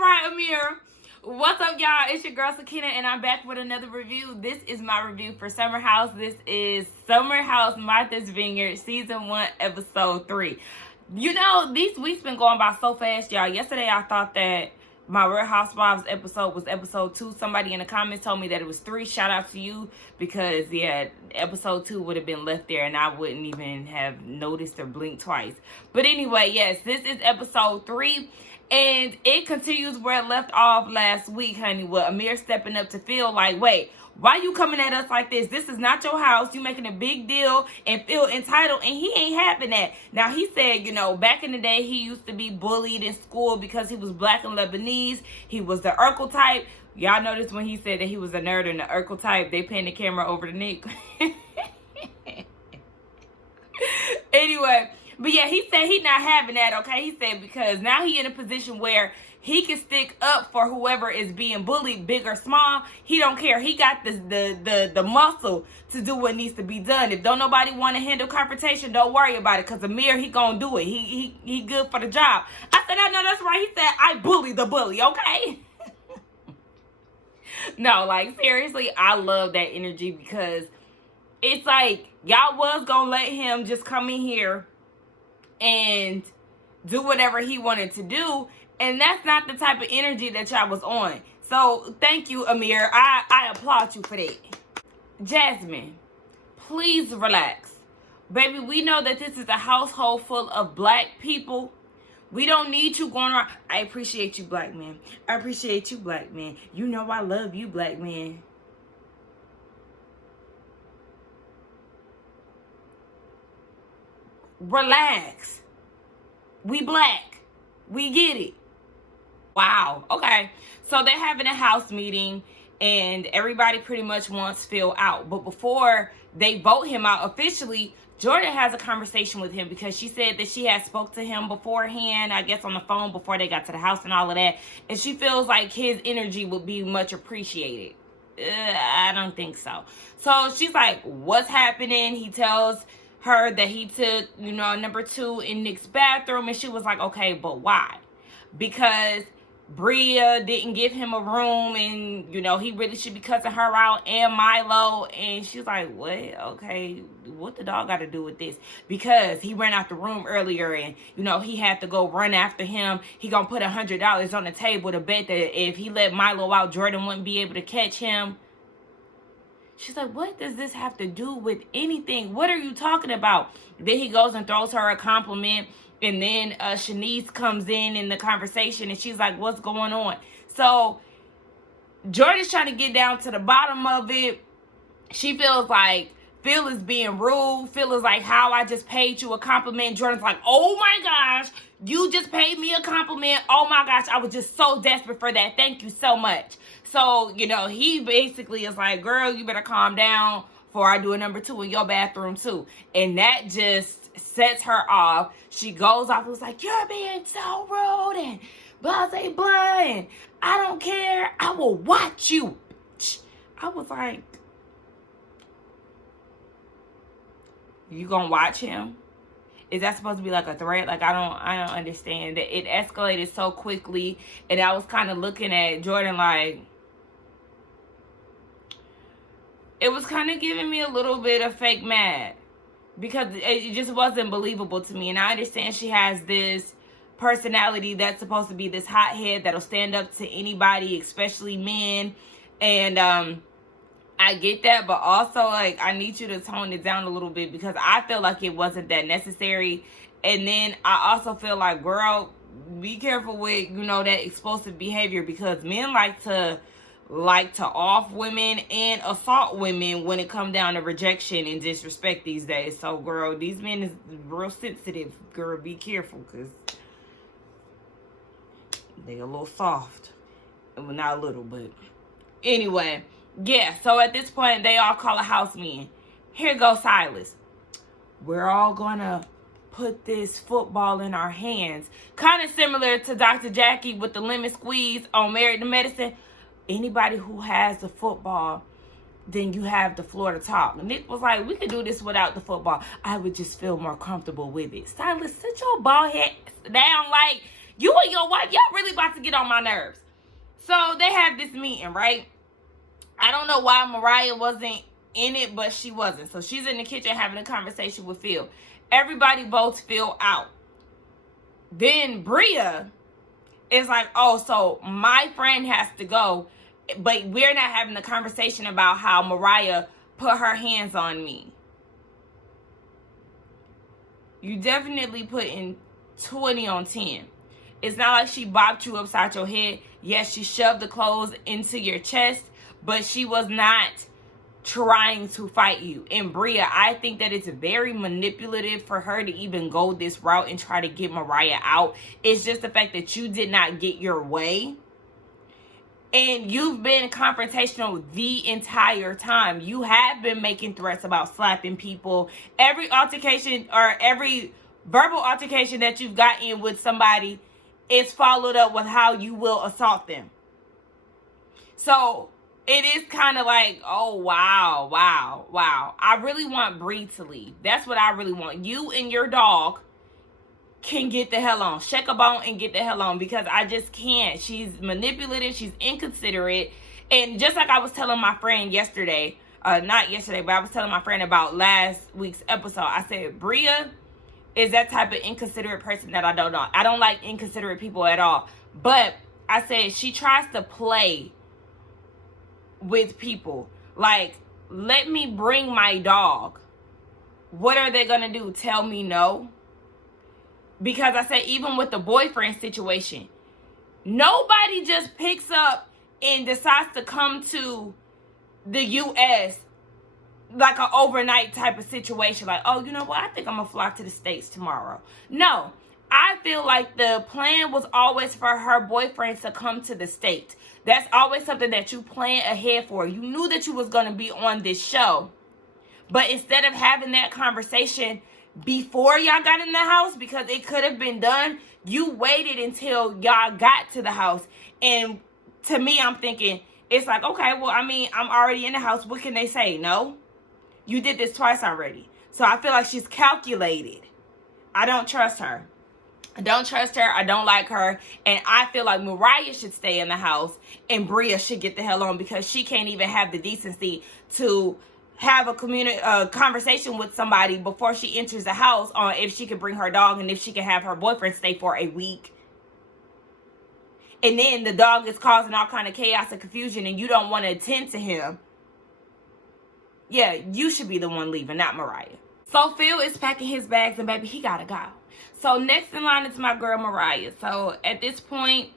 right, Amir. What's up, y'all? It's your girl Sakina, and I'm back with another review. This is my review for Summer House. This is Summer House Martha's Vineyard, Season 1, Episode 3. You know, these weeks been going by so fast, y'all. Yesterday, I thought that my Real Housewives episode was episode 2. Somebody in the comments told me that it was 3. Shout out to you, because, yeah, episode 2 would have been left there, and I wouldn't even have noticed or blinked twice. But anyway, yes, this is episode 3. And it continues where it left off last week, honey, with Amir stepping up to Phil like, wait, why you coming at us like this? This is not your house. You making a big deal and feel entitled, and he ain't having that. Now, he said, you know, back in the day, he used to be bullied in school because he was black and Lebanese. He was the Urkel type. Y'all noticed when he said that he was a nerd and the Urkel type, they panned the camera over the neck. Anyway. But yeah, he said he's not having that, okay? He said because now he in a position where he can stick up for whoever is being bullied, big or small. He don't care. He got the muscle to do what needs to be done. If don't nobody want to handle confrontation, don't worry about it, because Amir, he gonna do it. He good for the job. I said, I know that's right. He said, I bully the bully, okay? No, like, seriously, I love that energy, because it's like y'all was gonna let him just come in here and do whatever he wanted to do, and that's not the type of energy that y'all was on. So thank you, Amir. I applaud you for that. Jasmine, please relax. Baby, we know that this is a household full of black people. We don't need you going around. I appreciate you, black man. I appreciate you, black man. You know I love you, black man. Relax. We black. We get it. Wow. Okay. So they're having a house meeting, and everybody pretty much wants Phil out. But before they vote him out officially, Jordan has a conversation with him, because she said that she had spoke to him beforehand, I guess on the phone before they got to the house and all of that. And she feels like his energy would be much appreciated. I don't think so. So she's like, what's happening? He tells her that he took, you know, number 2 in Nick's bathroom, and she was like, okay, but why? Because Bria didn't give him a room, and, you know, he really should be cussing her out, and Milo. And she's like, what? Okay, what the dog got to do with this? Because he ran out the room earlier, and, you know, he had to go run after him. He gonna put $100 on the table to bet that if he let Milo out, Jordan wouldn't be able to catch him. She's like, what does this have to do with anything? What are you talking about? Then he goes and throws her a compliment. And then Shanice comes in the conversation, and she's like, what's going on? So Jordan's trying to get down to the bottom of it. She feels like Phil is being rude. Phil is like, how I just paid you a compliment. Jordan's like, oh my gosh, you just paid me a compliment. Oh my gosh, I was just so desperate for that. Thank you so much. So, you know, he basically is like, girl, you better calm down before I do a number 2 in your bathroom too. And that just sets her off. She goes off and was like, you're being so rude and blah, blah, blah, and I don't care. I will watch you. I was like, you gonna watch him? Is that supposed to be like a threat? Like, I don't understand. It escalated so quickly, and I was kind of looking at Jordan like, it was kind of giving me a little bit of fake mad, because it just wasn't believable to me. And I understand she has this personality that's supposed to be this hothead that'll stand up to anybody, especially men. And I get that, but also, like, I need you to tone it down a little bit, because I feel like it wasn't that necessary. And then I also feel like, girl, be careful with, you know, that explosive behavior, because men like to off women and assault women when it comes down to rejection and disrespect these days. So, girl, these men is real sensitive. Girl, be careful, because they a little soft. Well, not a little, but anyway. Yeah, so at this point, they all call a house meeting. Here goes Silas. We're all gonna put this football in our hands. Kind of similar to Dr. Jackie with the lemon squeeze on Married to Medicine. Anybody who has the football, then you have the floor to talk. Nick was like, we could do this without the football. I would just feel more comfortable with it. Silas, sit your bald head down. Like, You and your wife, y'all really about to get on my nerves. So they have this meeting, right? I don't know why Mariah wasn't in it, but she wasn't. So she's in the kitchen having a conversation with Phil. Everybody votes Phil out. Then Bria is like, oh, so my friend has to go, but we're not having a conversation about how Mariah put her hands on me. You definitely putting 20 on 10. It's not like she bopped you upside your head. Yes, she shoved the clothes into your chest, but she was not trying to fight you. And Bria, I think that it's very manipulative for her to even go this route and try to get Mariah out. It's just the fact that you did not get your way. And you've been confrontational the entire time. You have been making threats about slapping people. Every altercation or every verbal altercation that you've gotten with somebody is followed up with how you will assault them. So it is kind of like, oh, wow. I really want Bree to leave. That's what I really want. You and your dog can get the hell on. Shake a bone and get the hell on, because I just can't. She's manipulative. She's inconsiderate. And just like I was telling my friend yesterday, not yesterday, but I was telling my friend about last week's episode. I said, Bria is that type of inconsiderate person that I don't know. I don't like inconsiderate people at all. But I said she tries to play with people. Like, let me bring my dog. What are they going to do? Tell me no? Because I said, even with the boyfriend situation, nobody just picks up and decides to come to the U.S. like an overnight type of situation. Like, oh, you know what? I think I'm going to fly to the States tomorrow. No, I feel like the plan was always for her boyfriend to come to the States. That's always something that you plan ahead for. You knew that you was going to be on this show. But instead of having that conversation before y'all got in the house, because it could have been done, you waited until y'all got to the house. And to me, I'm thinking, it's like, okay, well, I mean, I'm already in the house. What can they say? No? You did this twice already. So I feel like she's calculated. I don't trust her. I don't trust her. I don't like her. And I feel like Mariah should stay in the house and Bria should get the hell on, because she can't even have the decency to have a conversation with somebody before she enters the house on if she can bring her dog and if she can have her boyfriend stay for a week. And then the dog is causing all kind of chaos and confusion and you don't want to attend to him. Yeah, you should be the one leaving, not Mariah. So Phil is packing his bags and baby, he gotta go. So next in line is my girl Mariah. So at this point,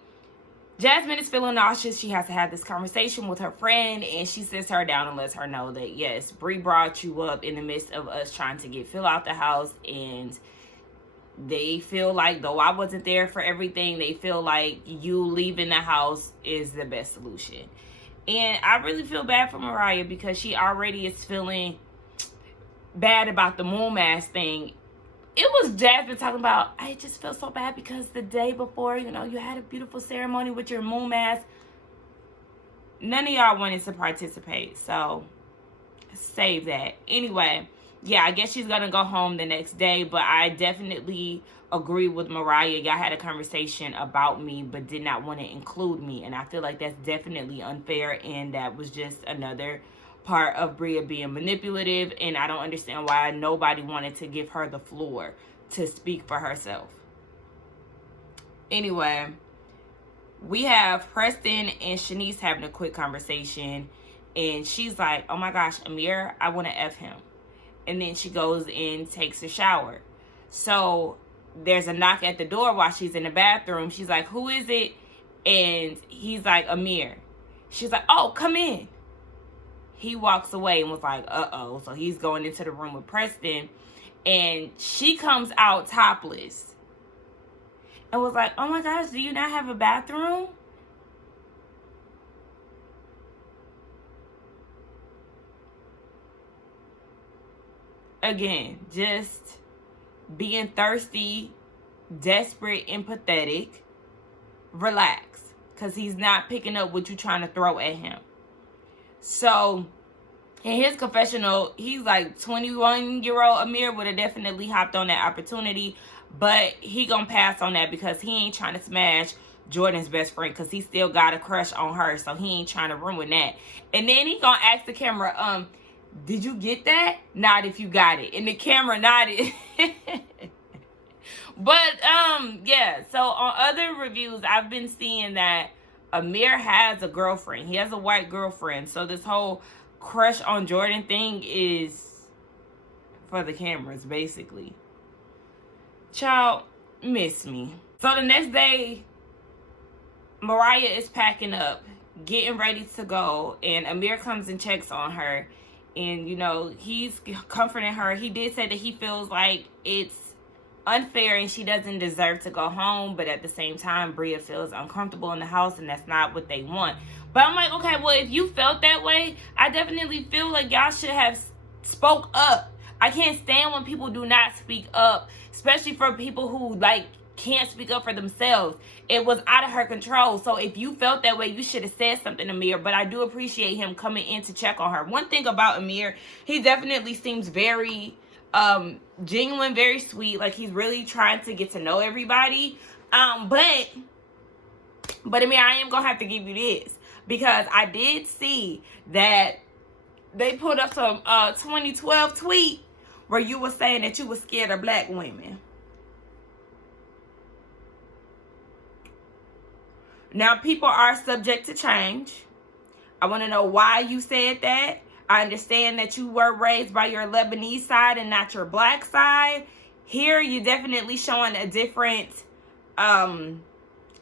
Jasmine is feeling nauseous. She has to have this conversation with her friend, and she sits her down and lets her know that, yes, Bree brought you up in the midst of us trying to get Phil out the house, and they feel like, though I wasn't there for everything, they feel like you leaving the house is the best solution. And I really feel bad for Mariah, because she already is feeling bad about the moon mask thing. It was Jasmine talking about, I just feel so bad because the day before, you know, you had a beautiful ceremony with your moon mask. None of y'all wanted to participate, so save that. Anyway, yeah, I guess she's going to go home the next day, but I definitely agree with Mariah. Y'all had a conversation about me, but did not want to include me, and I feel like that's definitely unfair, and that was just another part of Bria being manipulative, and I don't understand why nobody wanted to give her the floor to speak for herself. Anyway, we have Preston and Shanice having a quick conversation, and she's like, oh my gosh, Amir, I want to F him. And then she goes and takes a shower. So there's a knock at the door while she's in the bathroom. She's like, who is it? And he's like, Amir. She's like, oh, come in. He walks away and was like, uh-oh. So he's going into the room with Preston. And she comes out topless. And was like, oh my gosh, do you not have a bathroom? Again, just being thirsty, desperate, and pathetic. Relax. Because he's not picking up what you're trying to throw at him. So, in his confessional, he's like 21-year-old Amir would have definitely hopped on that opportunity. But he gonna pass on that because he ain't trying to smash Jordan's best friend, because he still got a crush on her, so he ain't trying to ruin that. And then he gonna ask the camera, did you get that? Nod if you got it. And the camera nodded. But yeah, so on other reviews, I've been seeing that Amir has a girlfriend. He has a white girlfriend. So this whole crush on Jordan thing is for the cameras, basically. Child, miss me. So the next day, Mariah is packing up, getting ready to go, and Amir comes and checks on her. And, you know, he's comforting her. He did say that he feels like it's unfair and she doesn't deserve to go home, but at the same time, Bria feels uncomfortable in the house, and that's not what they want. But I'm like, okay, well, if you felt that way, I definitely feel like y'all should have spoke up. I can't stand when people do not speak up, especially for people who, like, can't speak up for themselves. It was out of her control. So if you felt that way, you should have said something to Amir. But I do appreciate him coming in to check on her. One thing about Amir, he definitely seems very genuine, very sweet. Like, he's really trying to get to know everybody. But Amir, I am gonna have to give you this, because I did see that they put up some 2012 tweet where you were saying that you were scared of black women. Now, people are subject to change. I want to know why you said that. I understand that you were raised by your Lebanese side and not your black side. Here, you're definitely showing a different, I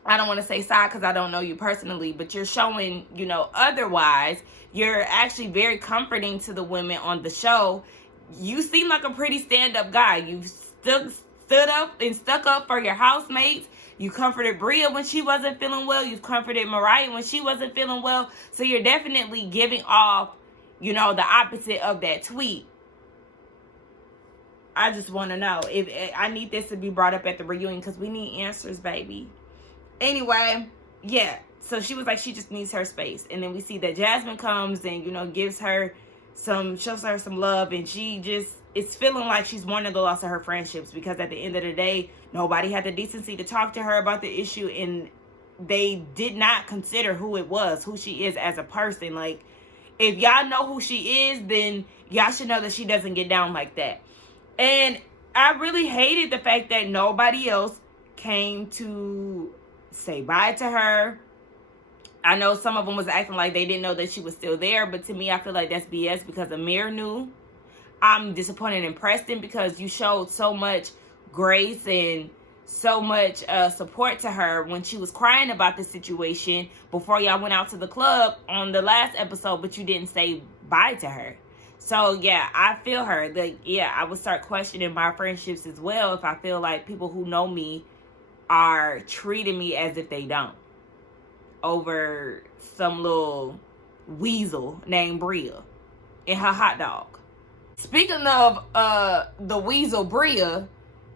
don't want to say side because I don't know you personally, but you're showing, you know, otherwise. You're actually very comforting to the women on the show. You seem like a pretty stand-up guy. You've stood up and stuck up for your housemates. You comforted Bria when she wasn't feeling well. You've comforted Mariah when she wasn't feeling well. So you're definitely giving off, you know, the opposite of that tweet. I just want to know if I need this to be brought up at the reunion, because we need answers, baby. Anyway, yeah. So she was like, she just needs her space. And then we see that Jasmine comes and, you know, shows her some love, and she just is feeling like she's mourning the loss of her friendships, because at the end of the day, nobody had the decency to talk to her about the issue, and they did not consider who she is as a person. Like, if y'all know who she is, then y'all should know that she doesn't get down like that. And I really hated the fact that nobody else came to say bye to her. I know some of them was acting like they didn't know that she was still there, but to me, I feel like that's BS, because Amir knew. I'm disappointed in Preston, because you showed so much grace and so much support to her when she was crying about the situation before y'all went out to the club on the last episode, but you didn't say bye to her. So yeah, I feel her. Like, yeah, I would start questioning my friendships as well if I feel like people who know me are treating me as if they don't, over some little weasel named Bria and her hot dog. Speaking of the weasel Bria,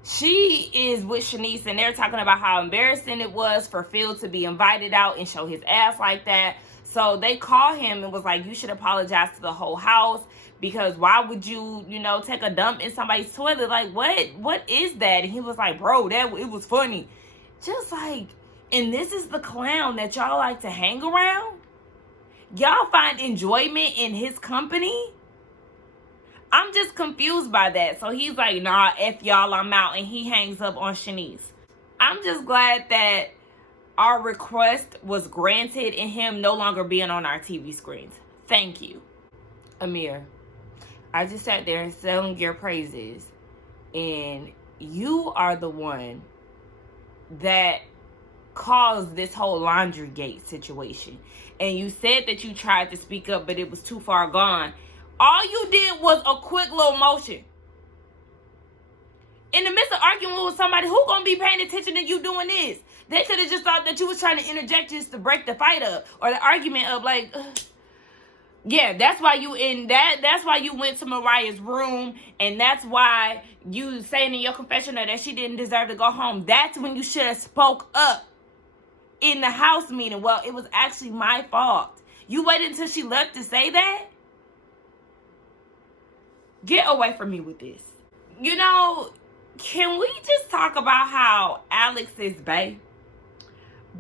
she is with Shanice, and they're talking about how embarrassing it was for Phil to be invited out and show his ass like that. So they call him and was like, you should apologize to the whole house, because why would you, you know, take a dump in somebody's toilet? Like, what is that? And he was like, bro, it was funny. Just like, and this is the clown that y'all like to hang around? Y'all find enjoyment in his company? I'm just confused by that. So he's like, nah, F y'all, I'm out. And he hangs up on Shanice. I'm just glad that our request was granted in him no longer being on our TV screens. Thank you. Amir, I just sat there selling your praises, and you are the one that caused this whole laundry gate situation. And you said that you tried to speak up, but it was too far gone. All you did was a quick little motion. In the midst of arguing with somebody, who gonna be paying attention to you doing this? They could have just thought that you was trying to interject just to break the fight up or the argument up. Like, yeah, that's why that's why you went to Mariah's room, and that's why you saying in your confessional that she didn't deserve to go home. That's when you should have spoke up in the house meeting. Well, it was actually my fault. You waited until she left to say that? Get away from me with this. You know, can we just talk about how Alex is bae?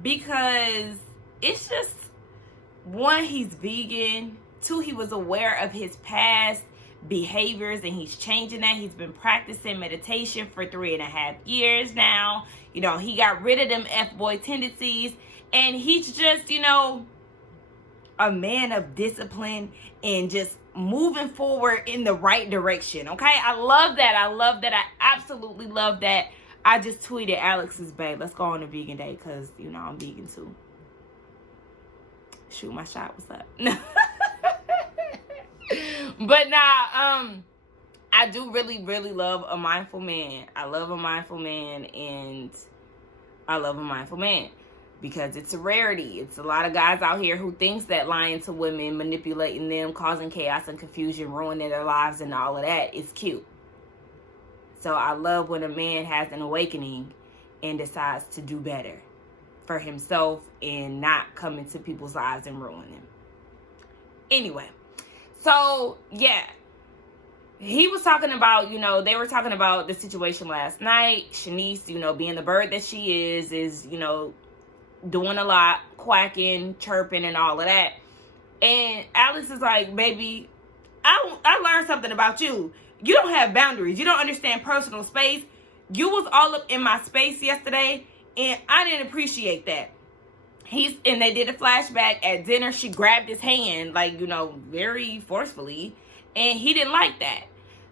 Because it's just, one, he's vegan. Two, he was aware of his past behaviors and he's changing that. He's been practicing meditation for 3.5 years now. You know, he got rid of them F-boy tendencies, and he's just, you know, a man of discipline and just moving forward in the right direction. Okay, I love that. I absolutely love that. I just tweeted Alex's babe, let's go on a vegan day, because you know I'm vegan too. Shoot my shot. What's up? But nah, I do really love a mindful man. I love a mindful man, and I love a mindful man because it's a rarity. It's a lot of guys out here who thinks that lying to women, manipulating them, causing chaos and confusion, ruining their lives and all of that is cute. So I love when a man has an awakening and decides to do better for himself and not come into people's lives and ruin them. Anyway, so yeah, he was talking about, you know, they were talking about the situation last night. Shanice, you know, being the bird that she is, you know, doing a lot, quacking, chirping, and all of that. And Alex is like, baby, I learned something about you. You don't have boundaries. You don't understand personal space. You was all up in my space yesterday, and I didn't appreciate that. And they did a flashback at dinner. She grabbed his hand, like, you know, very forcefully, and he didn't like that.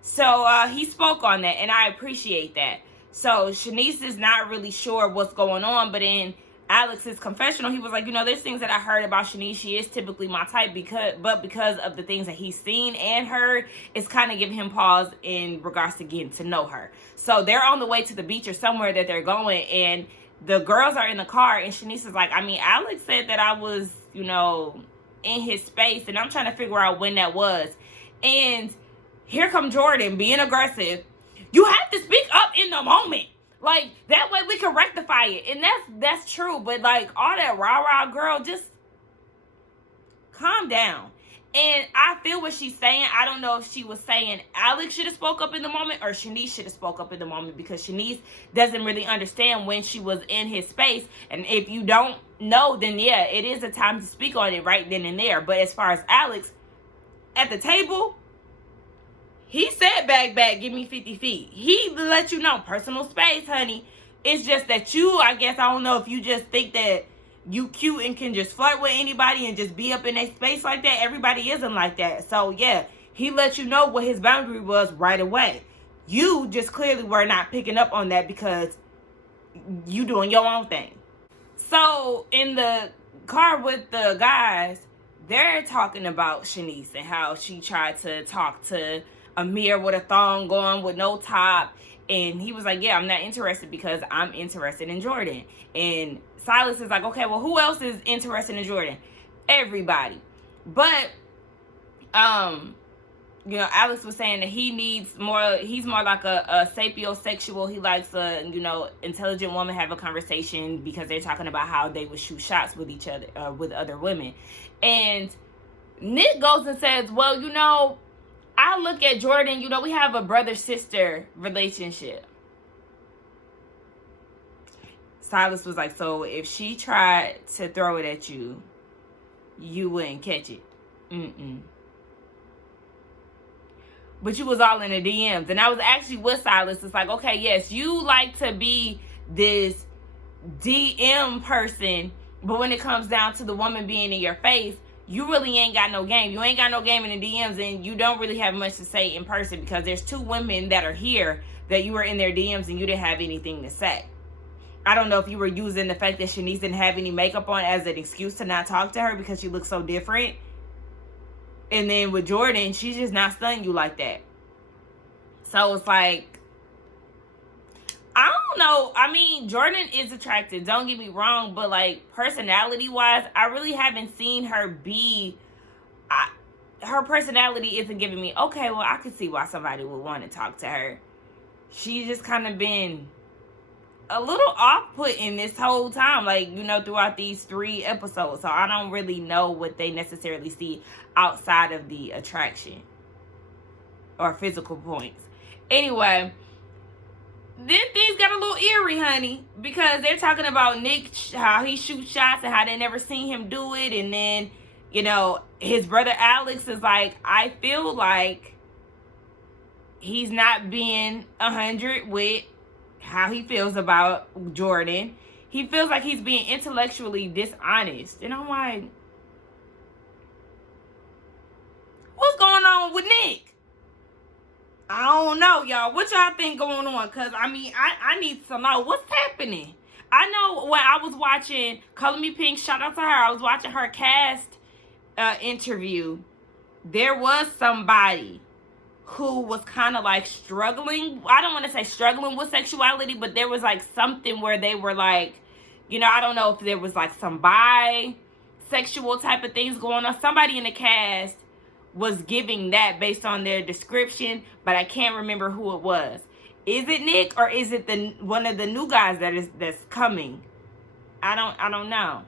So he spoke on that, and I appreciate that. So Shanice is not really sure what's going on, but in Alex's confessional, he was like, you know, there's things that I heard about Shanice. She is typically my type, because of the things that he's seen and heard, it's kind of giving him pause in regards to getting to know her. So they're on the way to the beach or somewhere that they're going, and the girls are in the car, and Shanice is like, I mean, Alex said that I was, you know, in his space, and I'm trying to figure out when that was. And here come Jordan being aggressive. You have to speak up in the moment. Like, that way we can rectify it. And that's true. But, like, all that rah-rah, girl, just calm down. And I feel what she's saying. I don't know if she was saying Alex should have spoke up in the moment or Shanice should have spoke up in the moment, because Shanice doesn't really understand when she was in his space. And if you don't know, then, yeah, it is a time to speak on it right then and there. But as far as Alex, at the table, he said, back, give me 50 feet. He let you know, personal space, honey. It's just that you, I guess, I don't know if you just think that you cute and can just flirt with anybody and just be up in their space like that. Everybody isn't like that. So, yeah, he let you know what his boundary was right away. You just clearly were not picking up on that because you doing your own thing. So, in the car with the guys, they're talking about Shanice and how she tried to talk to Amir with a thong going with no top, and he was like, yeah, I'm not interested because I'm interested in Jordan. And Silas is like, okay, well, who else is interested in Jordan? Everybody. But you know, Alex was saying that he's more like a sapiosexual. He likes a, you know, intelligent woman, have a conversation, because they're talking about how they would shoot shots with each other, with other women. And Nick goes and says, well, you know, I look at Jordan, you know, we have a brother-sister relationship. Silas was like, so if she tried to throw it at you, you wouldn't catch it. But you was all in the DMs. And I was actually with Silas. It's like, okay, yes, you like to be this DM person, but when it comes down to the woman being in your face, you really ain't got no game. You ain't got no game in the DMs, and you don't really have much to say in person, because there's 2 women that are here that you were in their DMs and you didn't have anything to say. I don't know if you were using the fact that Shanice didn't have any makeup on as an excuse to not talk to her because she looks so different. And then with Jordan, she's just not stunning you like that. So it's like, I don't know. I mean, Jordan is attractive, don't get me wrong, but like personality-wise, I really haven't seen her be... her personality isn't giving me, okay, well, I could see why somebody would want to talk to her. She's just kind of been a little off-putting this whole time, like, you know, throughout these 3 episodes. So I don't really know what they necessarily see outside of the attraction or physical points. Anyway, then things got a little eerie, honey, because they're talking about Nick, how he shoots shots and how they never seen him do it. And then, his brother Alex is like, I feel like he's not being 100 with how he feels about Jordan. He feels like he's being intellectually dishonest. And I'm like, what's going on with Nick? I don't know, y'all. What y'all think going on? Because, I need to know what's happening. I know when I was watching Color Me Pink, shout out to her. I was watching her cast interview. There was somebody who was kind of like struggling. I don't want to say struggling with sexuality, but there was like something where they were like, I don't know if there was like some bisexual type of things going on. Somebody in the cast was giving that based on their description, but I can't remember who it was. Is it Nick or is it one of the new guys that's coming? I don't know.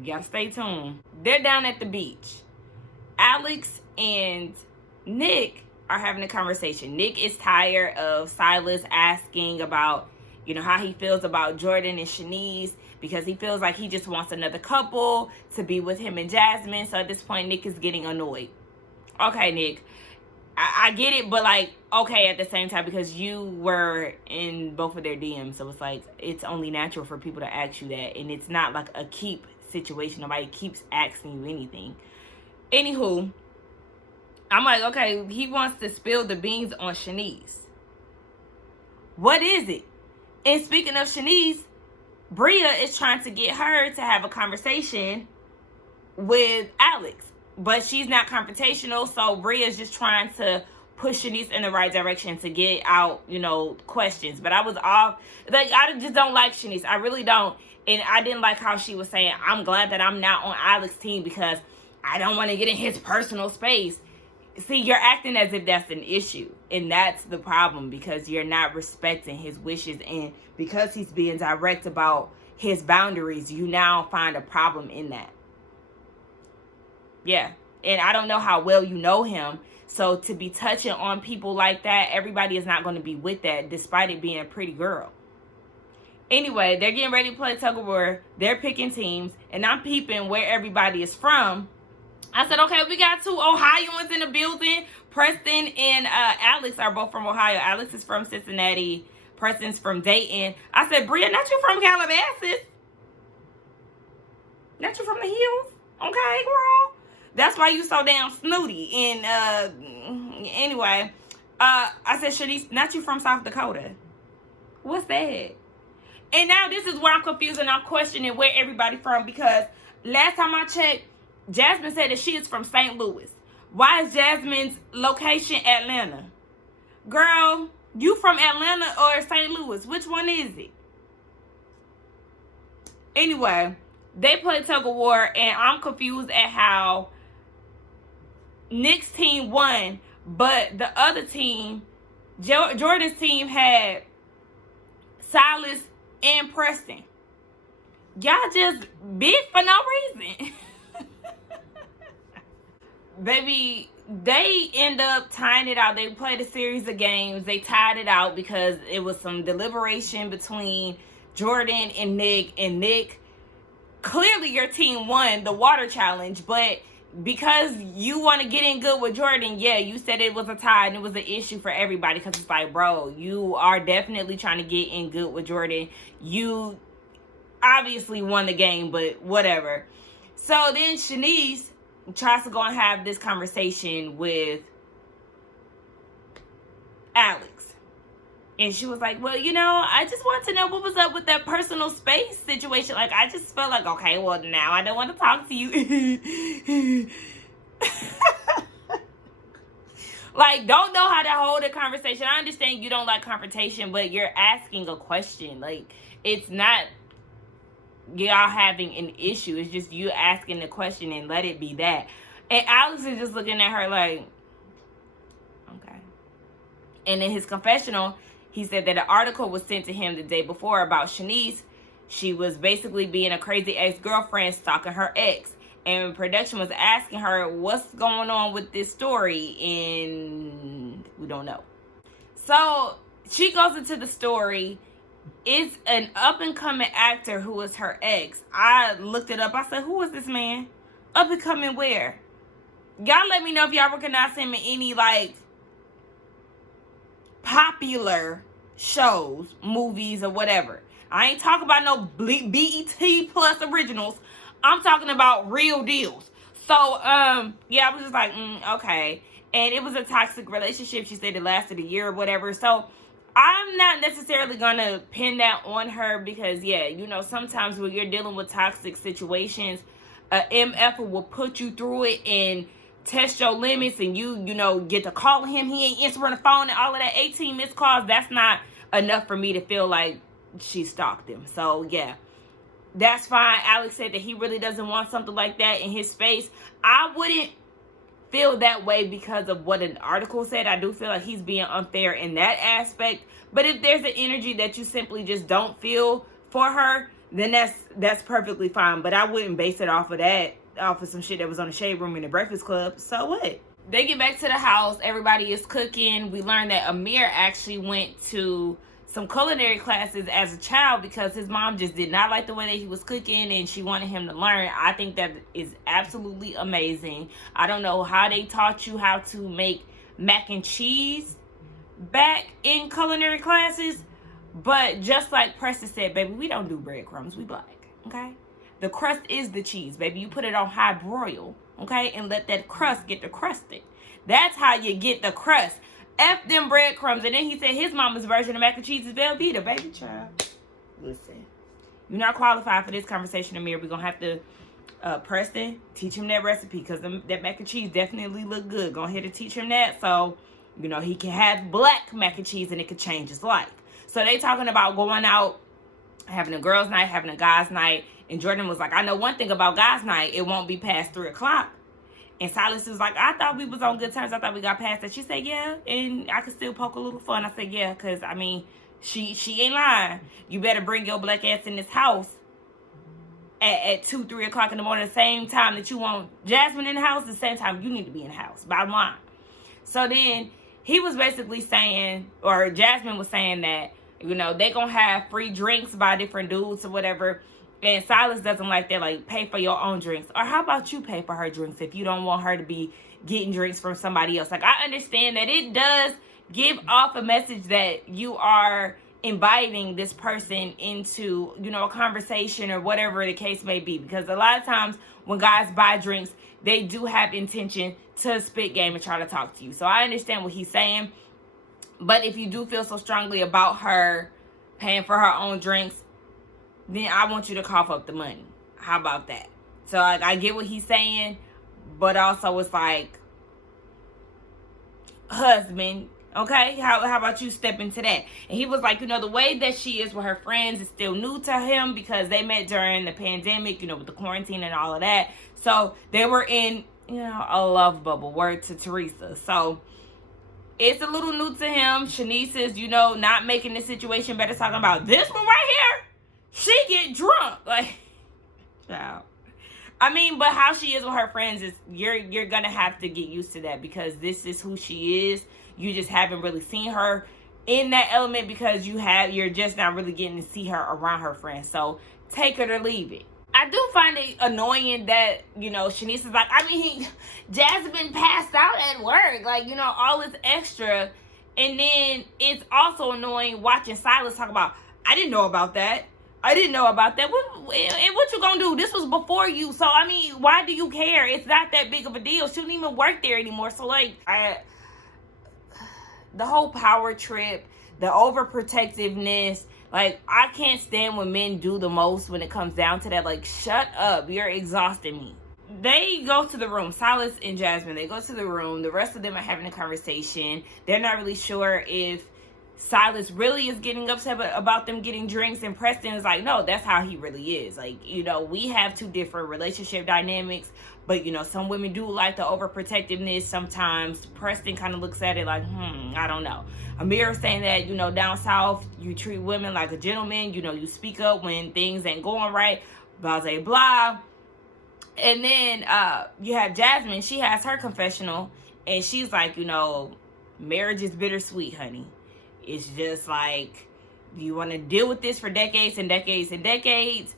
We gotta stay tuned. They're down at the beach. Alex and Nick are having a conversation. Nick is tired of Silas asking about, how he feels about Jordan and Shanice, because he feels like he just wants another couple to be with him and Jasmine. So at this point, Nick is getting annoyed. Okay, Nick, I get it, but like, okay, at the same time, because you were in both of their DMs, so it's like, it's only natural for people to ask you that, and it's not like a keep situation. Nobody keeps asking you anything. Anywho, I'm like, okay, he wants to spill the beans on Shanice. What is it? And speaking of Shanice, Bria is trying to get her to have a conversation with Alex, but she's not confrontational, so Bria is just trying to push Shanice in the right direction to get out, questions. But I was off. Like, I just don't like Shanice. I really don't. And I didn't like how she was saying, I'm glad that I'm not on Alex's team because I don't want to get in his personal space. See, you're acting as if that's an issue. And that's the problem, because you're not respecting his wishes. And because he's being direct about his boundaries, you now find a problem in that. Yeah. And I don't know how well you know him. So to be touching on people like that, everybody is not going to be with that, despite it being a pretty girl. Anyway, they're getting ready to play tug of war. They're picking teams. And I'm peeping where everybody is from. I said, okay, we got 2 Ohioans in the building. Preston and Alex are both from Ohio. Alex is from Cincinnati. Preston's from Dayton. I said, Bria, not you from Calabasas. Not you from the hills. Okay, girl. That's why you so damn snooty. And anyway, I said, Shanice, not you from South Dakota. What's that? And now this is where I'm confused and I'm questioning where everybody from, because last time I checked, Jasmine said that she is from St. Louis. Why is Jasmine's location Atlanta? Girl, you from Atlanta or St. Louis? Which one is it? Anyway, they play tug of war, and I'm confused at how Nick's team won, but the other team, Jordan's team, had Silas and Preston. Y'all just big for no reason. Baby, they end up tying it out. They played a series of games. They tied it out because it was some deliberation between Jordan and Nick. And Nick, clearly your team won the water challenge, but because you want to get in good with Jordan, yeah, you said it was a tie and it was an issue for everybody, because it's like, bro, you are definitely trying to get in good with Jordan. You obviously won the game, but whatever. So then Shanice tries to go and have this conversation with Alex. And she was like, well, I just want to know what was up with that personal space situation. Like, I just felt like, okay, well, now I don't want to talk to you. Like, don't know how to hold a conversation. I understand you don't like confrontation, but you're asking a question. Like, it's not y'all having an issue. It's just you asking the question, and let it be that. And Alex is just looking at her like, okay. And in his confessional, he said that an article was sent to him the day before about Shanice. She was basically being a crazy ex-girlfriend stalking her ex. And production was asking her, what's going on with this story? And we don't know. So she goes into the story. It's an up-and-coming actor who is her ex. I looked it up. I said, who is this man? Up-and-coming where? Y'all let me know if y'all recognize him in any, like, popular shows, movies, or whatever. I ain't talking about no BET Plus originals. I'm talking about real deals. So, yeah, I was just like, okay. And it was a toxic relationship. She said it lasted a year or whatever. So, I'm not necessarily going to pin that on her because, yeah, you know, sometimes when you're dealing with toxic situations, MF will put you through it and test your limits, and you know, get to calling him. He ain't answering the phone and all of that. 18 missed calls. That's not enough for me to feel like she stalked him. So, yeah, that's fine. Alex said that he really doesn't want something like that in his space. I wouldn't feel that way because of what an article said. I do feel like he's being unfair in that aspect. But if there's an energy that you simply just don't feel for her, then that's perfectly fine. But I wouldn't base it off of some shit that was on the Shade Room in the Breakfast Club. So what? They get back to the house. Everybody is cooking. We learned that Amir actually went to some culinary classes as a child because his mom just did not like the way that he was cooking and she wanted him to learn. I think that is absolutely amazing. I don't know how they taught you how to make mac and cheese back in culinary classes, but just like Preston said, baby, we don't do breadcrumbs. We black, okay? The crust is the cheese, baby. You put it on high broil, okay? And let that crust get crusted. That's how you get the crust. F them breadcrumbs. And then he said his mama's version of mac and cheese is Velveeta. Baby child, listen, you're not qualified for this conversation, Amir. We're going to have to, Preston, teach him that recipe because that mac and cheese definitely look good. Go ahead and teach him that so, you know, he can have black mac and cheese and it could change his life. So they talking about going out, having a girls' night, having a guys' night. And Jordan was like, I know one thing about guys' night. It won't be past 3 o'clock. And Silas was like, I thought we was on good terms. I thought we got past that. She said, yeah. And I could still poke a little fun. I said, yeah, because, I mean, she ain't lying. You better bring your black ass in this house at 2, 3 o'clock in the morning, the same time that you want Jasmine in the house, the same time you need to be in the house. Bottom line. So then he was basically saying, or Jasmine was saying that, you know, they going to have free drinks by different dudes or whatever. And Silas doesn't like that, like, pay for your own drinks. Or how about you pay for her drinks if you don't want her to be getting drinks from somebody else? Like, I understand that it does give off a message that you are inviting this person into, you know, a conversation or whatever the case may be. Because a lot of times when guys buy drinks, they do have intention to spit game and try to talk to you. So I understand what he's saying. But if you do feel so strongly about her paying for her own drinks, then I want you to cough up the money. How about that? So I get what he's saying, but also it's like, husband, okay? How about you step into that? And he was like, you know, the way that she is with her friends is still new to him because they met during the pandemic, you know, with the quarantine and all of that. So they were in, you know, a love bubble. Word to Teresa. So it's a little new to him. Shanice is, you know, not making the situation better. Talking about this one right here. She get drunk. Like, child. I mean, but how she is with her friends is you're gonna have to get used to that because this is who she is. You just haven't really seen her in that element because you're just not really getting to see her around her friends. So take it or leave it. I do find it annoying that, you know, Shanice is like, I mean, Jasmine passed out at work. Like, you know, all this extra. And then it's also annoying watching Silas talk about, I didn't know about that. I didn't know about that. And what you gonna do? This was before you. So, I mean, why do you care? It's not that big of a deal. She don't even work there anymore. So, like, the whole power trip, the overprotectiveness, like, I can't stand when men do the most when it comes down to that. Like, shut up. You're exhausting me. They go to the room. Silas and Jasmine, they go to the room. The rest of them are having a conversation. They're not really sure if Silas really is getting upset about them getting drinks, and Preston is like, no, that's how he really is. Like, you know, we have two different relationship dynamics, but, you know, some women do like the overprotectiveness sometimes. Preston kind of looks at it like, I don't know. Amir is saying that, you know, down south, you treat women like a gentleman. You know, you speak up when things ain't going right, blah, blah, blah. And then you have Jasmine. She has her confessional, and she's like, you know, marriage is bittersweet, honey. It's just like, do you want to deal with this for decades and decades and decades?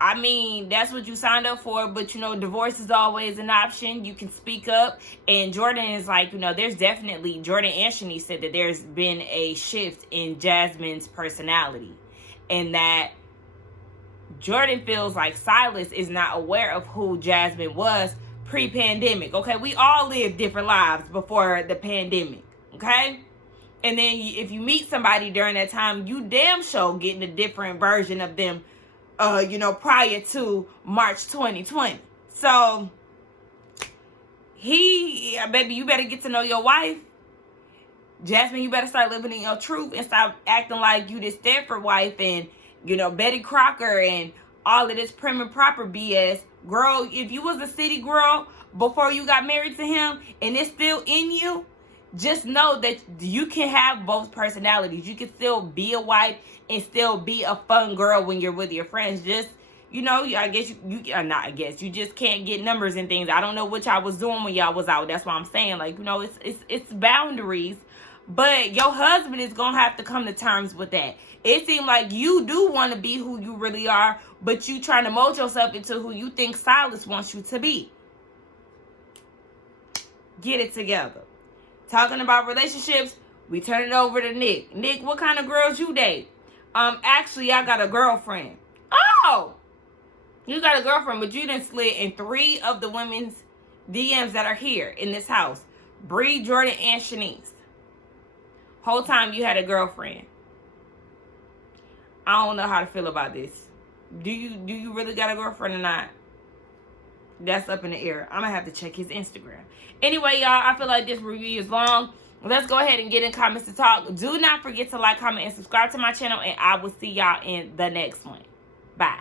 I mean, that's what you signed up for, but divorce is always an option. You can speak up. And Jordan is like, there's definitely, Jordan and Shanice said that there's been a shift in Jasmine's personality, and that Jordan feels like Silas is not aware of who Jasmine was pre-pandemic. Okay, we all lived different lives before the pandemic. Okay, and then if you meet somebody during that time, you damn sure getting a different version of them, prior to March 2020. So baby, you better get to know your wife. Jasmine, you better start living in your truth and stop acting like you this Stanford wife and, Betty Crocker and all of this prim and proper BS. Girl, if you was a city girl before you got married to him and it's still in you, just know that you can have both personalities. You can still be a wife and still be a fun girl when you're with your friends. Just, I guess you just can't get numbers and things. I don't know what y'all was doing when y'all was out. That's what I'm saying. Like, it's boundaries. But your husband is going to have to come to terms with that. It seems like you do want to be who you really are, but you trying to mold yourself into who you think Silas wants you to be. Get it together. Talking about relationships, we turn it over to Nick. Nick, what kind of girls you date? Actually, I got a girlfriend. Oh! You got a girlfriend, but you done slid in 3 of the women's DMs that are here in this house. Bree, Jordan, and Shanice. Whole time you had a girlfriend. I don't know how to feel about this. Do you really got a girlfriend or not? That's up in the air. I'm going to have to check his Instagram. Anyway, y'all, I feel like this review is long. Let's go ahead and get in comments to talk. Do not forget to like, comment, and subscribe to my channel. And I will see y'all in the next one. Bye.